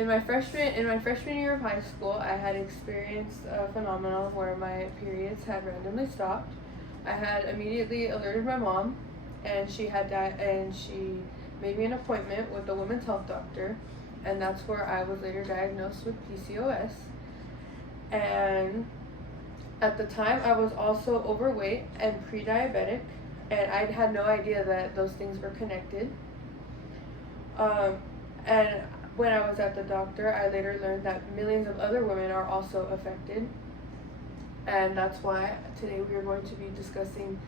In my freshman year of high school, I had experienced a phenomenon where my periods had randomly stopped. I had immediately alerted my mom, and she made me an appointment with a women's health doctor, and that's where I was later diagnosed with PCOS. And at the time, I was also overweight and pre-diabetic, and I had no idea that those things were connected. And when I was at the doctor, I later learned that millions of other women are also affected. And that's why today we are going to be discussing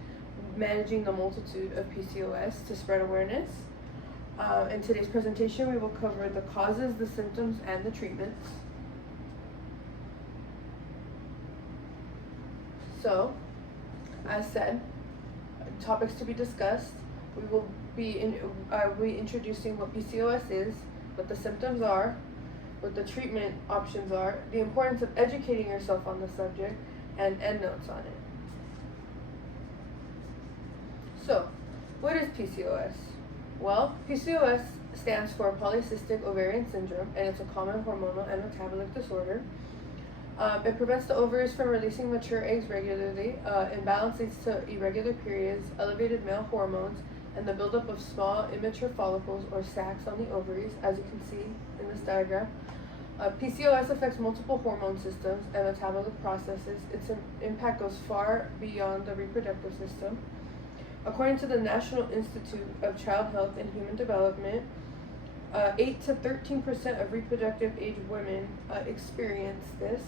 managing the multitude of PCOS to spread awareness. In today's presentation, we will cover the causes, the symptoms, and the treatments. So, as said, topics to be discussed. We will be introducing what PCOS is, what the symptoms are, what the treatment options are, the importance of educating yourself on the subject, and endnotes on it. So, what is PCOS? Well, PCOS stands for polycystic ovarian syndrome, and it's a common hormonal and metabolic disorder. It prevents the ovaries from releasing mature eggs regularly. Imbalance leads to irregular periods, elevated male hormones, and the buildup of small immature follicles or sacs on the ovaries, as you can see in this diagram. PCOS affects multiple hormone systems and metabolic processes. Its impact goes far beyond the reproductive system. According to the National Institute of Child Health and Human Development, 8 to 13% of reproductive age women experience this.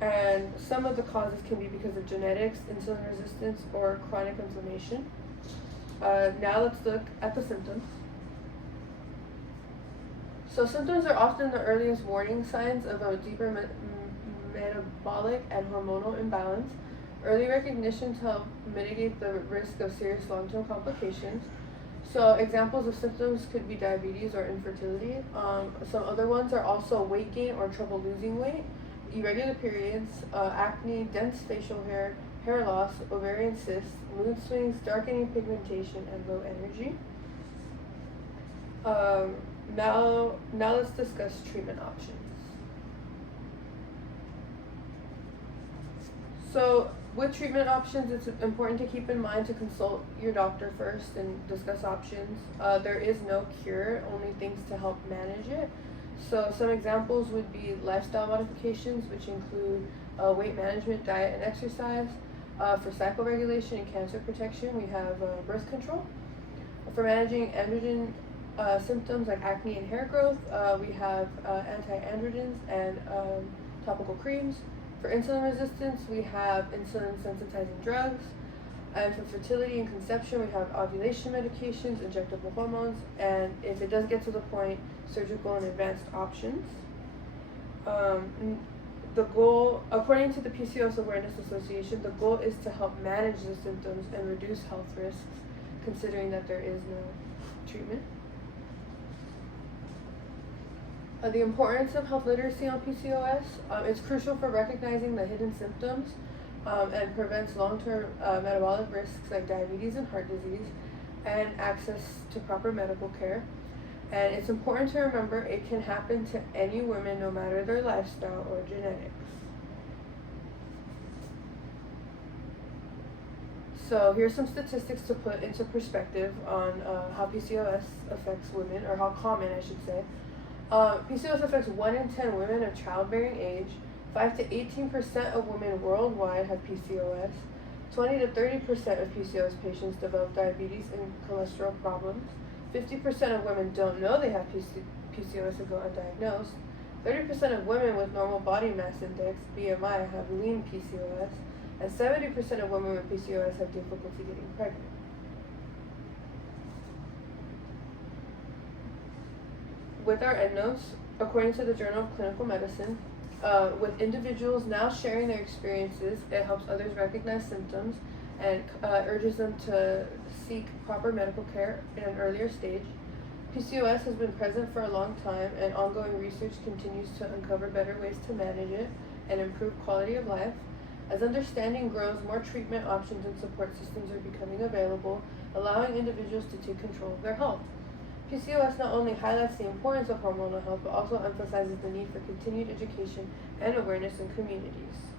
And some of the causes can be because of genetics, insulin resistance, or chronic inflammation. Now let's look at the symptoms. So symptoms are often the earliest warning signs of a deeper metabolic and hormonal imbalance. Early recognition to help mitigate the risk of serious long-term complications. So examples of symptoms could be diabetes or infertility. Some other ones are also weight gain or trouble losing weight, irregular periods, acne, dense facial hair, hair loss, ovarian cysts, mood swings, darkening pigmentation, and low energy. Now let's discuss treatment options. So with treatment options, it's important to keep in mind to consult your doctor first and discuss options. There is no cure, only things to help manage it. So some examples would be lifestyle modifications, which include weight management, diet, and exercise. For cycle regulation and cancer protection, we have birth control. For managing androgen symptoms like acne and hair growth, we have anti-androgens and topical creams. For insulin resistance, we have insulin sensitizing drugs. And for fertility and conception, we have ovulation medications, injectable hormones, and if it does get to the point, surgical and advanced options. The goal, according to the PCOS Awareness Association, the goal is to help manage the symptoms and reduce health risks, considering that there is no treatment. The importance of health literacy on PCOS is crucial for recognizing the hidden symptoms and prevents long-term metabolic risks like diabetes and heart disease, and access to proper medical care. And it's important to remember it can happen to any woman, no matter their lifestyle or genetics. So here's some statistics to put into perspective on how PCOS affects women, or how common I should say. PCOS affects 1 in 10 women of childbearing age. 5 to 18% of women worldwide have PCOS. 20 to 30% of PCOS patients develop diabetes and cholesterol problems. 50% of women don't know they have PCOS and go undiagnosed. 30% of women with normal body mass index, BMI, have lean PCOS. And 70% of women with PCOS have difficulty getting pregnant. With our endnotes, according to the Journal of Clinical Medicine, with individuals now sharing their experiences, it helps others recognize symptoms and urges them to seek proper medical care in an earlier stage. PCOS has been present for a long time, and ongoing research continues to uncover better ways to manage it and improve quality of life. As understanding grows, more treatment options and support systems are becoming available, allowing individuals to take control of their health. PCOS not only highlights the importance of hormonal health, but also emphasizes the need for continued education and awareness in communities.